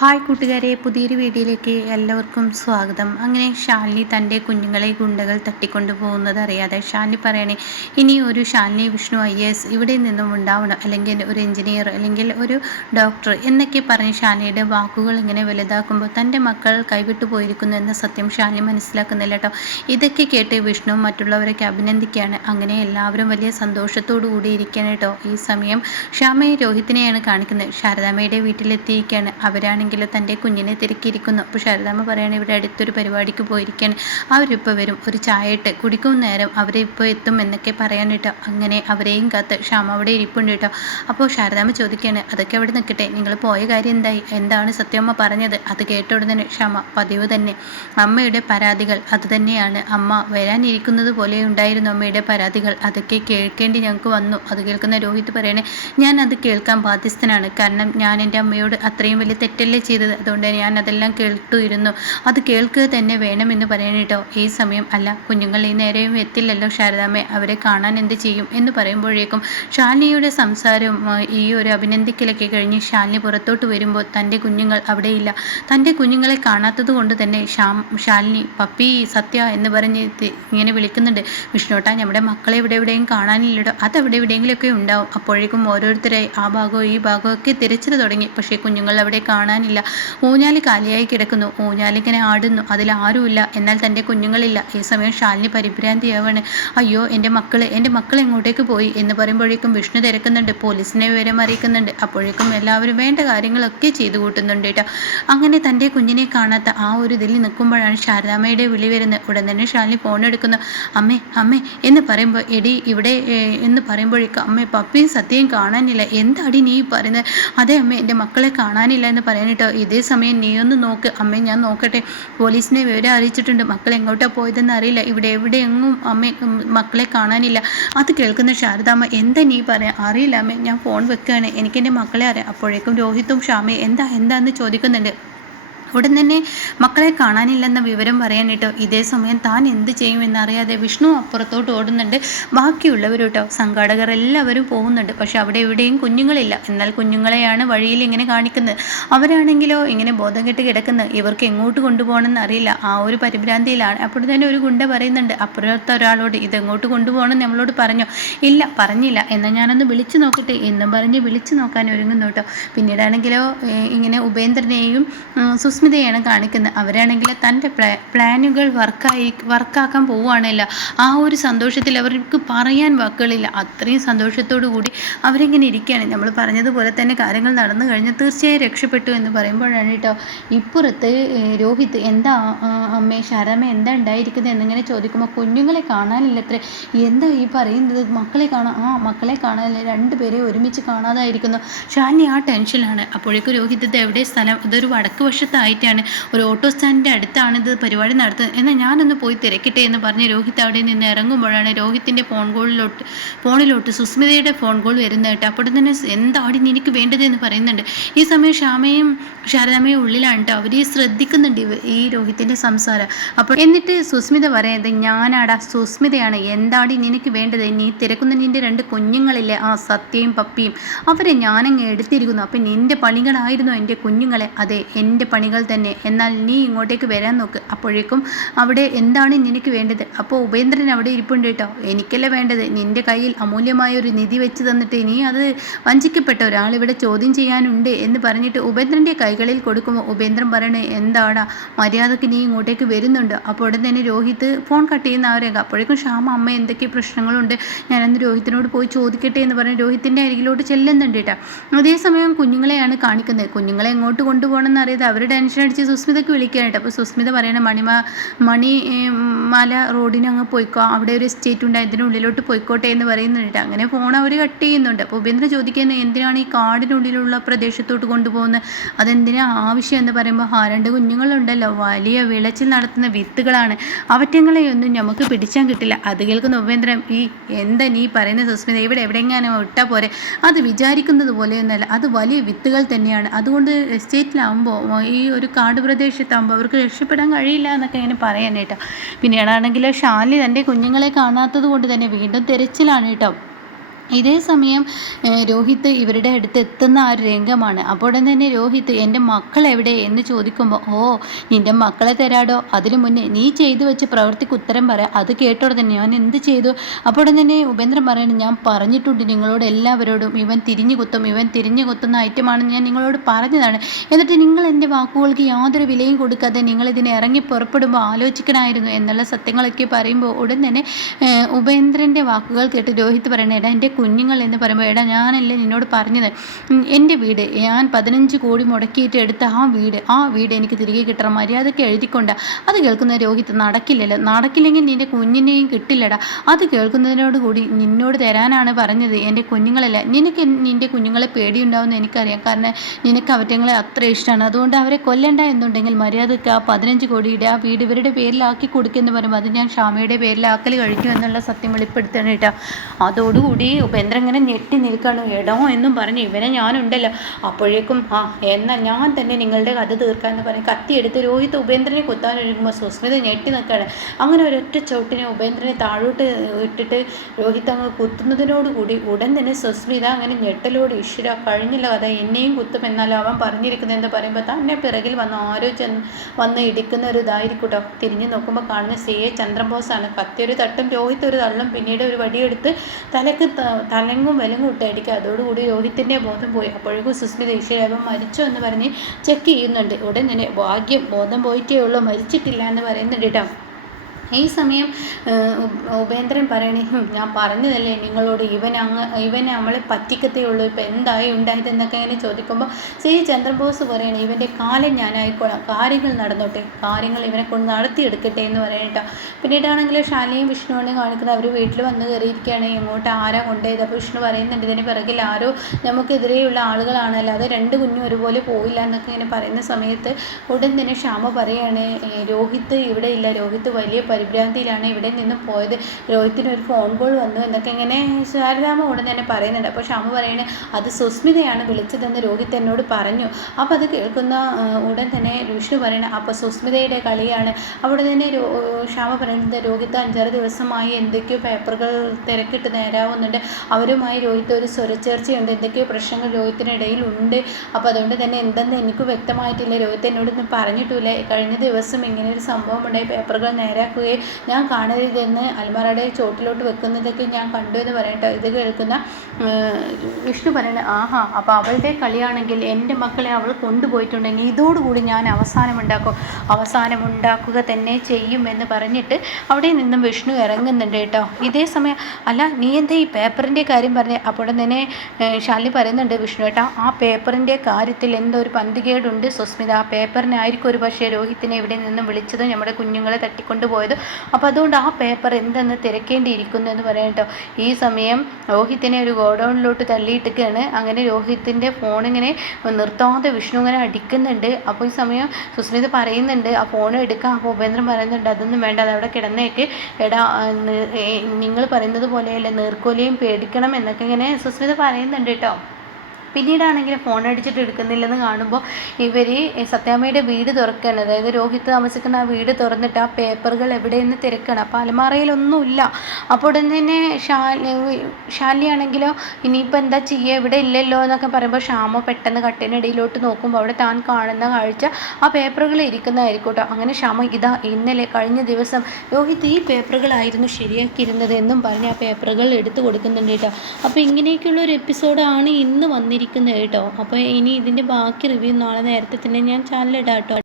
Hi കൂട്ടുകാരെ പുതിയൊരു വീഡിയോയിലേക്ക് എല്ലാവർക്കും സ്വാഗതം. അങ്ങനെ ഷാലിനി തന്റെ കുഞ്ഞുങ്ങളെ ഗുണ്ടകൾ തട്ടിക്കൊണ്ടു പോകുന്നത് അറിയാതെ ഷാലിനി പറയണേ ഇനി ഒരു ഷാലിനി വിഷ്ണു ഐ എസ് ഇവിടെ നിന്നും ഉണ്ടാവണം. അല്ലെങ്കിൽ ഒരു എഞ്ചിനീയർ അല്ലെങ്കിൽ ഒരു ഡോക്ടർ എന്നൊക്കെ പറഞ്ഞ് ഷാലിനിയുടെ വാക്കുകൾ ഇങ്ങനെ വലുതാക്കുമ്പോൾ തന്റെ മക്കൾ കൈവിട്ടു പോയിരിക്കുന്നു എന്ന സത്യം ഷാലിനി മനസ്സിലാക്കുന്നില്ല കേട്ടോ. ഇതൊക്കെ കേട്ട് വിഷ്ണു മറ്റുള്ളവരൊക്കെ അഭിനന്ദിക്കുകയാണ്. അങ്ങനെ എല്ലാവരും വലിയ സന്തോഷത്തോടു കൂടി ഇരിക്കുകയാണ് കേട്ടോ. ഈ സമയം ഷ്യാമയെ രോഹിത്തിനെയാണ് കാണിക്കുന്നത്. ശാരദാമ്മയുടെ വീട്ടിലെത്തിയിരിക്കുകയാണ്. അവരാണെങ്കിൽ ആണെങ്കിൽ തന്റെ കുഞ്ഞിനെ തിരക്കിയിരിക്കുന്നു. അപ്പോൾ ശാരദാമ്മ പറയുകയാണ് ഇവിടെ അടുത്തൊരു പരിപാടിക്ക് പോയിരിക്കുകയാണ് അവരിപ്പോൾ വരും. ഒരു ചായ ഇട്ട് കുടിക്കും നേരം അവരിപ്പോൾ എത്തും എന്നൊക്കെ പറയാൻ കേട്ടോ അങ്ങനെ അവരെയും കാത്ത് ക്ഷാമ അവിടെ ഇരിപ്പുണ്ട് കേട്ടോ. അപ്പോൾ ശാരദാമ്മ ചോദിക്കുകയാണ് അതൊക്കെ അവിടെ നിൽക്കട്ടെ? നിങ്ങൾ പോയ കാര്യം എന്തായി? എന്താണ് സത്യമ്മ പറഞ്ഞത്? അത് കേട്ട ഉടനെ ക്ഷമ പതിവ് തന്നെ. അമ്മയുടെ പരാതികൾ അത് തന്നെയാണ്. അമ്മ വരാനിരിക്കുന്നത് പോലെ ഉണ്ടായിരുന്നു അമ്മയുടെ പരാതികൾ. അതൊക്കെ കേൾക്കേണ്ടി ഞങ്ങൾക്ക് വന്നു. അത് കേൾക്കുന്ന രോഹിത് പറയണേ ഞാൻ അത് കേൾക്കാൻ ബാധ്യസ്ഥനാണ്. കാരണം ഞാൻ എന്റെ അമ്മയോട് അത്രയും വലിയ തെറ്റല്ലേ ചെയ്തത്. അതുകൊണ്ട് ഞാൻ അതെല്ലാം കേട്ടുയിരുന്നു അത് കേൾക്കുക തന്നെ വേണമെന്ന് പറയണേട്ടോ ഈ സമയം അല്ല. കുഞ്ഞുങ്ങൾ ഈ നേരെയും എത്തില്ലല്ലോ ശാരദാമ്മേ. അവരെ കാണാൻ എന്ത് ചെയ്യും എന്ന് പറയുമ്പോഴേക്കും ഷാലിനിയുടെ സംസാരം ഈ ഒരു അഭിനന്ദിക്കലൊക്കെ കഴിഞ്ഞ് ശാലിനി പുറത്തോട്ട് വരുമ്പോൾ തന്റെ കുഞ്ഞുങ്ങൾ അവിടെയില്ല. തന്റെ കുഞ്ഞുങ്ങളെ കാണാത്തത് കൊണ്ട് തന്നെ ഷാം ശാലിനി പപ്പി സത്യ എന്ന് പറഞ്ഞ് ഇങ്ങനെ വിളിക്കുന്നുണ്ട്. വിഷ്ണുട്ടാ നമ്മുടെ മക്കളെ എവിടെ എവിടെയും കാണാനില്ലടോ. അത് അവിടെ എവിടെയെങ്കിലുമൊക്കെ ഉണ്ടാവും. അപ്പോഴേക്കും ഓരോരുത്തരെ ആ ഭാഗവും ഈ ഭാഗവും ഒക്കെ തിരച്ചിൽ തുടങ്ങി. പക്ഷേ കുഞ്ഞുങ്ങൾ അവിടെ കാണാനില്ല. ഊഞ്ഞാൽ കാലിയായി കിടക്കുന്നു. ഊഞ്ഞാലിങ്ങനെ ആടുന്നു. അതിൽ ആരുമില്ല. എന്നാൽ തന്റെ കുഞ്ഞുങ്ങളില്ല. ഈ സമയം ശാലിനി പരിഭ്രാന്തിയാവാണ്. അയ്യോ എന്റെ മക്കൾ എന്റെ മക്കൾ എങ്ങോട്ടേക്ക് പോയി എന്ന് പറയുമ്പോഴേക്കും വിഷ്ണു തിരക്കുന്നുണ്ട്. പോലീസിനെ വിവരം അറിയിക്കുന്നുണ്ട്. അപ്പോഴേക്കും എല്ലാവരും വേണ്ട കാര്യങ്ങളൊക്കെ ചെയ്തു കൂട്ടുന്നുണ്ട് കേട്ടോ. അങ്ങനെ തന്റെ കുഞ്ഞിനെ കാണാത്ത ആ ഒരു ഇതിൽ നിൽക്കുമ്പോഴാണ് ശാരദാമ്മയുടെ വിളി വരുന്നത്. ഉടൻ തന്നെ ശാലിനി ഫോൺ എടുക്കുന്നു. അമ്മേ അമ്മേ എന്ന് പറയുമ്പോൾ എടി ഇവിടെ എന്ന് പറയുമ്പോഴേക്കും അമ്മേ പപ്പിയും സത്യം കാണാനില്ല. എന്താടി നീ പറയുന്നത്? അതെ അമ്മേ എന്റെ മക്കളെ കാണാനില്ല എന്ന് പറയാനിട്ട് കേട്ടോ ഇതേ സമയം നീ ഒന്ന് നോക്ക്. അമ്മ ഞാൻ നോക്കട്ടെ. പോലീസിനെ വിവരം അറിയിച്ചിട്ടുണ്ട്. മക്കൾ എങ്ങോട്ടാ പോയതെന്ന് അറിയില്ല. ഇവിടെ എവിടെയെങ്ങും അമ്മ മക്കളെ കാണാനില്ല. അത് കേൾക്കുന്ന ശാരദാമ്മ എന്താ നീ പറയാം? അറിയില്ല അമ്മ. ഞാൻ ഫോൺ വെക്കുകയാണ് എനിക്ക് എന്റെ മക്കളെ അറിയാം. അപ്പോഴേക്കും രോഹിത്തും ഷാമയും എന്താ എന്താന്ന് ചോദിക്കുന്നുണ്ട്. ഉടൻ തന്നെ മക്കളെ കാണാനില്ലെന്ന വിവരം പറയാനിട്ടോ. ഇതേ സമയം താൻ എന്ത് ചെയ്യുമെന്നറിയാതെ വിഷ്ണു അപ്പുറത്തോട്ട് ഓടുന്നുണ്ട്. ബാക്കിയുള്ളവർ കേട്ടോ സംഘാടകർ എല്ലാവരും പോകുന്നുണ്ട്. പക്ഷെ അവിടെ എവിടെയും കുഞ്ഞുങ്ങളില്ല. എന്നാൽ കുഞ്ഞുങ്ങളെയാണ് വഴിയിൽ ഇങ്ങനെ കാണിക്കുന്നത്. അവരാണെങ്കിലോ ഇങ്ങനെ ബോധം കെട്ട് കിടക്കുന്നത്. ഇവർക്ക് എങ്ങോട്ട് കൊണ്ടുപോകണമെന്ന് അറിയില്ല. ആ ഒരു പരിഭ്രാന്തിയിലാണ്. അപ്പോൾ തന്നെ ഒരു ഗുണ്ട പറയുന്നുണ്ട്. അപ്പുറത്തെ ഒരാളോട് ഇത് എങ്ങോട്ട് കൊണ്ടുപോകണം നമ്മളോട് പറഞ്ഞു? ഇല്ല പറഞ്ഞില്ല. എന്നാൽ ഞാനൊന്ന് വിളിച്ചു നോക്കട്ടെ. എന്നും പറഞ്ഞ് വിളിച്ചു നോക്കാൻ ഒരുങ്ങുന്നു കേട്ടോ. പിന്നീടാണെങ്കിലോ ഇങ്ങനെ ഉപേന്ദ്രനെയും സുസ് സുസ്മിതയാണ് കാണിക്കുന്നത്. അവരാണെങ്കിൽ തന്റെ പ്ലാനുകൾ വർക്കായി വർക്കാക്കാൻ പോവുകയാണല്ല ആ ഒരു സന്തോഷത്തിൽ അവർക്ക് പറയാൻ വാക്കുകളില്ല. അത്രയും സന്തോഷത്തോടു കൂടി അവരിങ്ങനെ ഇരിക്കുകയാണ്. നമ്മൾ പറഞ്ഞതുപോലെ തന്നെ കാര്യങ്ങൾ നടന്നു കഴിഞ്ഞാൽ തീർച്ചയായും രക്ഷപ്പെട്ടു എന്ന് പറയുമ്പോഴാണ് കേട്ടോ. ഇപ്പുറത്ത് രോഹിത് എന്താ അമ്മേ ശരമ എന്താ ഉണ്ടായിരിക്കുന്നത് എന്നിങ്ങനെ ചോദിക്കുമ്പോൾ കുഞ്ഞുങ്ങളെ കാണാനില്ല അത്ര എന്താ ഈ പറയുന്നത്? മക്കളെ കാണാൻ ആ മക്കളെ കാണാനില്ല. രണ്ടുപേരെ ഒരുമിച്ച് കാണാതായിരിക്കുന്നു. ഷാനി ആ ടെൻഷനിലാണ് അപ്പോഴേക്കും രോഹിത് ഇത് എവിടെ സ്ഥലം? ഇതൊരു വടക്ക് വശത്തായി ആയിട്ടാണ്. ഒരു ഓട്ടോ സ്റ്റാൻഡിന്റെ അടുത്താണ് ഇത് പരിപാടി നടത്തുന്നത്. എന്നാൽ ഞാനൊന്ന് പോയി തിരക്കിട്ടെ എന്ന് പറഞ്ഞ് രോഹിത് അവിടെ നിന്ന് ഇറങ്ങുമ്പോഴാണ് രോഹിത്തിന്റെ ഫോൺ കോളിലോട്ട് ഫോണിലോട്ട് സുസ്മിതയുടെ ഫോൺ കോൾ വരുന്നത് കേട്ടോ. അപ്പോൾ തന്നെ എന്താണ് എനിക്ക് വേണ്ടത് എന്ന് പറയുന്നുണ്ട്. ഈ സമയം ശ്യാമയും ശാരദാമയും ഉള്ളിലാണ് കേട്ടോ. അവർ ശ്രദ്ധിക്കുന്നുണ്ട് ഈ രോഹിത്തിന്റെ സംസാരം. അപ്പോൾ എന്നിട്ട് സുസ്മിത പറയുന്നത് ഞാനാടാ സുസ്മിതയാണ്. എന്താണ് നിനക്ക് വേണ്ടത്? നീ തിരക്കുന്ന നിന്റെ രണ്ട് കുഞ്ഞുങ്ങളില്ലേ? ആ സത്യയും പപ്പിയും. അവരെ ഞാനങ്ങ് എടുത്തിരിക്കുന്നു. അപ്പം നിന്റെ പണികളായിരുന്നു എന്റെ കുഞ്ഞുങ്ങളെ. അതെ എന്റെ പണികൾ തന്നെ. എന്നാൽ നീ ഇങ്ങോട്ടേക്ക് വരാൻ നോക്ക്. അപ്പോഴേക്കും അവിടെ എന്താണ് നിനക്ക് വേണ്ടത്? അപ്പോൾ ഉപേന്ദ്രൻ അവിടെ ഇരിപ്പുണ്ട് കേട്ടോ. എനിക്കല്ല വേണ്ടത്? നിന്റെ കയ്യിൽ അമൂല്യമായ ഒരു നിധി വെച്ച് തന്നിട്ട് നീ അത് വഞ്ചിക്കപ്പെട്ട ഒരാളിവിടെ ചോദ്യം ചെയ്യാനുണ്ട് എന്ന് പറഞ്ഞിട്ട് ഉപേന്ദ്രന്റെ കൈകളിൽ കൊടുക്കുമ്പോൾ ഉപേന്ദ്രൻ പറയണേ എന്താണ് മര്യാദയ്ക്ക് നീ ഇങ്ങോട്ടേക്ക് വരുന്നുണ്ട്. അപ്പോൾ ഉടൻ തന്നെ രോഹിത് ഫോൺ കട്ട് ചെയ്യുന്ന ആവരേക്ക അപ്പോഴേക്കും ക്ഷാമ അമ്മ എന്തൊക്കെ പ്രശ്നങ്ങളുണ്ട്? ഞാനന്ന് രോഹിത്തിനോട് പോയി ചോദിക്കട്ടെ എന്ന് പറഞ്ഞ് രോഹിത്തിന്റെ അരികിലോട്ട് ചെല്ലുന്നുണ്ട് കേട്ടോ. അതേസമയം കുഞ്ഞുങ്ങളെയാണ് കാണിക്കുന്നത്. കുഞ്ഞുങ്ങളെ എങ്ങോട്ട് കൊണ്ടുപോകണമെന്ന് അറിയാതെ അവരുടെ അടിച്ച് സുസ്മിതയ്ക്ക് വിളിക്കാനായിട്ട്. അപ്പോൾ സുസ്മിത പറയണ മണിമ മണി മല റോഡിന് അങ്ങ് പോയിക്കോ അവിടെ ഒരു എസ്റ്റേറ്റ് ഉണ്ട് അതിന്റെ ഉള്ളിലോട്ട് പോയിക്കോട്ടെ എന്ന് പറയുന്നുണ്ട്. അങ്ങനെ ഫോൺ അവർ കട്ട് ചെയ്യുന്നുണ്ട്. അപ്പോൾ ഉപേന്ദ്ര ചോദിക്കുന്നത് എന്തിനാണ് ഈ കാടിനുള്ളിലുള്ള പ്രദേശത്തോട്ട് കൊണ്ടുപോകുന്നത്? അതെന്തിനാ ആവശ്യം എന്ന് പറയുമ്പോൾ ആ രണ്ട് കുഞ്ഞുങ്ങളുണ്ടല്ലോ വലിയ വിളച്ചിൽ നടത്തുന്ന വിത്തുകളാണ്. അവറ്റങ്ങളെയൊന്നും നമുക്ക് പിടിച്ചാൻ കിട്ടില്ല. അത് കേൾക്കുന്ന ഉപേന്ദ്രൻ ഈ എന്താ നീ പറയുന്ന സുസ്മിത? ഇവിടെ എവിടെയെങ്കിലും ഇട്ടാൽ പോരെ? അത് വിചാരിക്കുന്നത് പോലെയൊന്നല്ല അത് വലിയ വിത്തുകൾ തന്നെയാണ്. അതുകൊണ്ട് എസ്റ്റേറ്റിലാവുമ്പോൾ ഈ ഒരു കാട് പ്രദേശത്താകുമ്പോൾ അവർക്ക് രക്ഷപ്പെടാൻ കഴിയില്ല എന്നൊക്കെ ഇങ്ങനെ പറയാൻ കേട്ടോ. പിന്നീടാണെങ്കിൽ ഷാലി തന്റെ കുഞ്ഞുങ്ങളെ കാണാത്തത് കൊണ്ട് തന്നെ വീണ്ടും തിരച്ചിലാണ് കേട്ടോ. ഇതേ സമയം രോഹിത് ഇവരുടെ അടുത്ത് എത്തുന്ന ആ ഒരു രംഗമാണ്. അപ്പോൾ തന്നെ രോഹിത് എന്റെ മക്കൾ എവിടെ? എന്ന് ചോദിക്കുമ്പോൾ ഓ നിന്റെ മക്കളെ തരാടോ? അതിനു മുന്നേ നീ ചെയ്തു വെച്ച പ്രവൃത്തിക്ക് ഉത്തരം പറ. അത് കേട്ടോടെ തന്നെ ഞാൻ എന്ത് ചെയ്തു? അപ്പോൾ തന്നെ ഉപേന്ദ്രൻ പറയുന്നത് ഞാൻ പറഞ്ഞിട്ടുണ്ട് നിങ്ങളോട് എല്ലാവരോടും. ഇവൻ തിരിഞ്ഞു കുത്തും ഇവൻ തിരിഞ്ഞു കുത്തുന്ന ഐറ്റമാണെന്ന് ഞാൻ നിങ്ങളോട് പറഞ്ഞതാണ്. എന്നിട്ട് നിങ്ങൾ എന്റെ വാക്കുകൾക്ക് യാതൊരു വിലയും കൊടുക്കാതെ നിങ്ങൾ ഇതിനെ ഇറങ്ങി പുറപ്പെടുമ്പോൾ ആലോചിക്കണമായിരുന്നു എന്നുള്ള സത്യങ്ങളൊക്കെ പറയുമ്പോൾ ഉടൻ തന്നെ ഉപേന്ദ്രന്റെ വാക്കുകൾ കേട്ട് രോഹിത് പറയണേടാ എന്റെ കുഞ്ഞുങ്ങൾ എന്ന് പറയുമ്പോൾ എടാ ഞാനല്ലേ നിന്നോട് പറഞ്ഞത്? എന്റെ വീട് ഞാൻ പതിനഞ്ച് കോടി മുടക്കിയിട്ട് എടുത്ത ആ വീട് ആ വീട് എനിക്ക് തിരികെ കിട്ടണം മര്യാദയ്ക്ക് എഴുതിക്കൊണ്ട. അത് കേൾക്കുന്ന രോഹിത് നടക്കില്ലല്ലോ. നടക്കില്ലെങ്കിൽ നിന്റെ കുഞ്ഞിനെയും കിട്ടില്ലടാ. അത് കേൾക്കുന്നതിനോട് കൂടി നിന്നോട് തരാനാണ് പറഞ്ഞത് എന്റെ കുഞ്ഞുങ്ങളല്ല. നിനക്ക് നിന്റെ കുഞ്ഞുങ്ങളെ പേടിയുണ്ടാവുമെന്ന് എനിക്കറിയാം. കാരണം നിനക്ക് അവറ്റങ്ങളെ അത്ര ഇഷ്ടമാണ്. അതുകൊണ്ട് അവരെ കൊല്ലണ്ട എന്നുണ്ടെങ്കിൽ മര്യാദയ്ക്ക് ആ പതിനഞ്ച് കോടിയുടെ ആ വീട് ഇവരുടെ പേരിലാക്കി കൊടുക്കുമെന്ന് പറയുമ്പോൾ അത് ഞാൻ ക്ഷാമയുടെ പേരിലാക്കൽ കഴിഞ്ഞു എന്നുള്ള സത്യം വെളിപ്പെടുത്തണം കേട്ടോ. അതോടുകൂടി ഉപേന്ദ്രൻ ഇങ്ങനെ ഞെട്ടി നിൽക്കണം? എടോ എന്നും പറഞ്ഞ് ഇവനെ ഞാനുണ്ടല്ലോ. അപ്പോഴേക്കും ആ എന്നാൽ ഞാൻ തന്നെ നിങ്ങളുടെ കഥ തീർക്കാമെന്ന് പറഞ്ഞ് കത്തിയെടുത്ത് രോഹിത് ഉപേന്ദ്രനെ കുത്താൻ ഒരുങ്ങുമ്പോൾ സുസ്മിത ഞെട്ടി നിൽക്കുകയാണ് അങ്ങനെ ഒരൊറ്റ ചവിട്ടിനെ ഉപേന്ദ്രനെ താഴോട്ട് ഇട്ടിട്ട് രോഹിത് അങ്ങ് കുത്തുന്നതിനോടുകൂടി ഉടൻ തന്നെ സുസ്മിത അങ്ങനെ ഞെട്ടലോട് ഇഷിര കഴിഞ്ഞില്ല കഥ. എന്നെയും കുത്തും എന്നാലും അവൻ പറഞ്ഞിരിക്കുന്നതെന്ന് പറയുമ്പോൾ തന്നെ പിറകിൽ വന്ന് ആരോ ചെന്ന് വന്ന് ഇടിക്കുന്ന ഒരു ഇതായിരിക്കൂട്ടോ. തിരിഞ്ഞു നോക്കുമ്പോൾ കാണുന്ന സി. എ. ചന്ദ്രബോസാണ്. കത്തിയൊരു തട്ടും രോഹിത് ഒരു തള്ളും പിന്നീട് ഒരു വടിയെടുത്ത് തലക്ക് തലങ്ങും വിലങ്ങും ഇട്ട് അടിക്കുക. അതോടുകൂടി രോഹിത്തിന്റെ ബോധം പോയി. അപ്പോഴേക്കും സുസ്മിത മരിച്ചു മരിച്ചോ എന്ന് പറഞ്ഞ് ചെക്ക് ചെയ്യുന്നുണ്ട്. ഉടൻ തന്നെ ഭാഗ്യം ബോധം പോയിട്ടേ ഉള്ളൂ. മരിച്ചിട്ടില്ല എന്ന് പറയുന്നുണ്ട് കേട്ടോ ഈ സമയം ഉപേന്ദ്രൻ പറയണേ ഞാൻ പറഞ്ഞതല്ലേ നിങ്ങളോട് ഇവൻ അങ്ങ് ഇവൻ നമ്മളെ പറ്റിക്കത്തേ ഉള്ളൂ ഇപ്പം എന്തായി ഉണ്ടായത് എന്നൊക്കെ ഇങ്ങനെ ചോദിക്കുമ്പോൾ ശ്രീ ചന്ദ്രബോസ് പറയണേ ഇവന്റെ കാലം ഞാനായിക്കോളാം കാര്യങ്ങൾ നടന്നോട്ടെ കാര്യങ്ങൾ ഇവനെ കൊണ്ട് നടത്തിയെടുക്കട്ടെ എന്ന് പറയട്ടോ പിന്നീടാണെങ്കിൽ ഷാലിയും വിഷ്ണുവാണ് കാണിക്കുന്നത് അവർ വീട്ടിൽ വന്ന് കയറിയിരിക്കുകയാണ് ഇങ്ങോട്ട് ആരാ കൊണ്ടുപോയത്? അപ്പോൾ വിഷ്ണു പറയുന്നുണ്ട് ഇതിന് പിറകിൽ ആരോ നമുക്കെതിരെയുള്ള ആളുകളാണ് അല്ലാതെ രണ്ട് കുഞ്ഞും ഒരുപോലെ പോയില്ല എന്നൊക്കെ ഇങ്ങനെ പറയുന്ന സമയത്ത് ഉടൻ തന്നെ ക്ഷാമ പറയാണ് "ഏ, രോഹിത് ഇവിടെ ഇല്ല രോഹിത് വലിയ പരിഭ്രാന്തിയിലാണ് ഇവിടെ നിന്ന് പോയത്. രോഹിത്തിന് ഒരു ഫോൺ കോൾ വന്നു എന്നൊക്കെ ഇങ്ങനെ ശാരദാമ്മ ഉടൻ തന്നെ പറയുന്നുണ്ട്. അപ്പോൾ ഷാമ പറയണേ അത് സുസ്മിതയാണ് വിളിച്ചതെന്ന് രോഹിത് എന്നോട് പറഞ്ഞു. അപ്പോൾ അത് കേൾക്കുന്ന ഉടൻ തന്നെ വിഷ്ണു പറയണ അപ്പോൾ സുസ്മിതയുടെ കളിയാണ്. അവിടെ തന്നെ ക്ഷാമ പറയുന്നത് രോഹിത് അഞ്ചാറ് ദിവസമായി എന്തൊക്കെയോ പേപ്പറുകൾ തിരക്കിട്ട് നേരാവുന്നുണ്ട്. അവരുമായി രോഹിത് ഒരു സ്വരച്ചേർച്ചയുണ്ട്. എന്തൊക്കെയോ പ്രശ്നങ്ങൾ രോഹിത്തിനിടയിൽ ഉണ്ട്. അപ്പോൾ അതുകൊണ്ട് തന്നെ എന്തെന്ന് എനിക്ക് വ്യക്തമായിട്ടില്ല. രോഹിത് എന്നോട് പറഞ്ഞിട്ടില്ല. കഴിഞ്ഞ ദിവസം ഇങ്ങനെ ഒരു സംഭവം ഉണ്ടായി. പേപ്പറുകൾ നേരാക്കുകയും ഞാൻ കാണരുതെന്ന് അൽമാറയുടെ ചോട്ടിലോട്ട് വെക്കുന്നതൊക്കെ ഞാൻ കണ്ടു എന്ന് പറയട്ടെ. ഇത് കേൾക്കുന്ന വിഷ്ണു പറയണ ആഹാ അപ്പോൾ അവളുടെ കളിയാണെങ്കിൽ എന്റെ മക്കളെ അവൾ കൊണ്ടുപോയിട്ടുണ്ടെങ്കിൽ ഇതോടുകൂടി ഞാൻ അവസാനമുണ്ടാക്കും അവസാനമുണ്ടാക്കുക തന്നെ ചെയ്യും എന്ന് പറഞ്ഞിട്ട് അവിടെ നിന്നും വിഷ്ണു ഇറങ്ങുന്നുണ്ട് കേട്ടോ. ഇതേ സമയം അല്ല നീ എന്താ ഈ പേപ്പറിന്റെ കാര്യം പറഞ്ഞ്? അപ്പോൾ തന്നെ ശാലി പറയുന്നുണ്ട് വിഷ്ണു ഏട്ടാ ആ പേപ്പറിന്റെ കാര്യത്തിൽ എന്തോ ഒരു പന്തികേടുണ്ട് സുസ്മിത. ആ പേപ്പറിനായിരിക്കും ഒരു പക്ഷേ രോഹിത്തിനെ ഇവിടെ നിന്നും വിളിച്ചതും. നമ്മുടെ കുഞ്ഞുങ്ങളെ തട്ടിക്കൊണ്ടുപോയത് അപ്പോൾ അതുകൊണ്ട് ആ പേപ്പർ എന്തെന്ന് തിരക്കേണ്ടിയിരിക്കുന്നു എന്ന് പറയട്ടോ ഈ സമയം രോഹിത്തിനെ ഒരു ഗോഡൗണിലോട്ട് തള്ളിയിട്ടൊക്കെയാണ് അങ്ങനെ രോഹിത്തിന്റെ ഫോണിങ്ങനെ നിർത്താതെ വിഷ്ണു ഇങ്ങനെ അടിക്കുന്നുണ്ട്. അപ്പോൾ ഈ സമയം സുസ്മിത പറയുന്നുണ്ട് ആ ഫോൺ എടുക്കാം. അപ്പോൾ ഉപേന്ദ്രൻ പറയുന്നുണ്ട് അതൊന്നും വേണ്ട അത് അവിടെ കിടന്നേക്ക്. എടാ നിങ്ങൾ പറയുന്നത് പോലെയല്ല നീർക്കോലിയും പേടിക്കണം എന്നൊക്കെ ഇങ്ങനെ സുസ്മിത പറയുന്നുണ്ട് കേട്ടോ പിന്നീടാണെങ്കിൽ ഫോൺ അടിച്ചിട്ട് എടുക്കുന്നില്ലെന്ന് കാണുമ്പോൾ ഇവർ സത്യാമ്മയുടെ വീട് തുറക്കുകയാണ്. അതായത് രോഹിത് താമസിക്കുന്ന ആ വീട് തുറന്നിട്ട് ആ പേപ്പറുകൾ എവിടെയെന്ന് തിരക്കണം. അപ്പോൾ അലമാറയിലൊന്നുമില്ല അപ്പോൾ ഉടൻ തന്നെ ഷാലി ഷാലിയാണെങ്കിലോ ഇനിയിപ്പോൾ എന്താ ചെയ്യുക ഇവിടെ ഇല്ലല്ലോ എന്നൊക്കെ പറയുമ്പോൾ ക്ഷാമ പെട്ടെന്ന് കട്ടിനടിയിലോട്ട് നോക്കുമ്പോൾ അവിടെ താൻ കാണുന്ന കാഴ്ച ആ പേപ്പറുകൾ ഇരിക്കുന്നതായിരിക്കും കേട്ടോ. അങ്ങനെ ക്ഷാമ ഇതാ ഇന്നലെ കഴിഞ്ഞ ദിവസം രോഹിത് ഈ പേപ്പറുകളായിരുന്നു ശരിയാക്കിയിരുന്നത് എന്നും പറഞ്ഞ് ആ പേപ്പറുകൾ എടുത്തു കൊടുക്കുന്നുണ്ട് കേട്ടോ. അപ്പോൾ ഇങ്ങനെയൊക്കെയുള്ള ഒരു എപ്പിസോഡാണ് ഇന്ന് വന്നിരിക്കുന്നത്. കേട്ടോ. അപ്പോൾ ഇനി ഇതിന്റെ ബാക്കി റിവ്യൂ നാളെ നേരത്തെ തന്നെ ഞാൻ ചാനലിടാം കേട്ടോ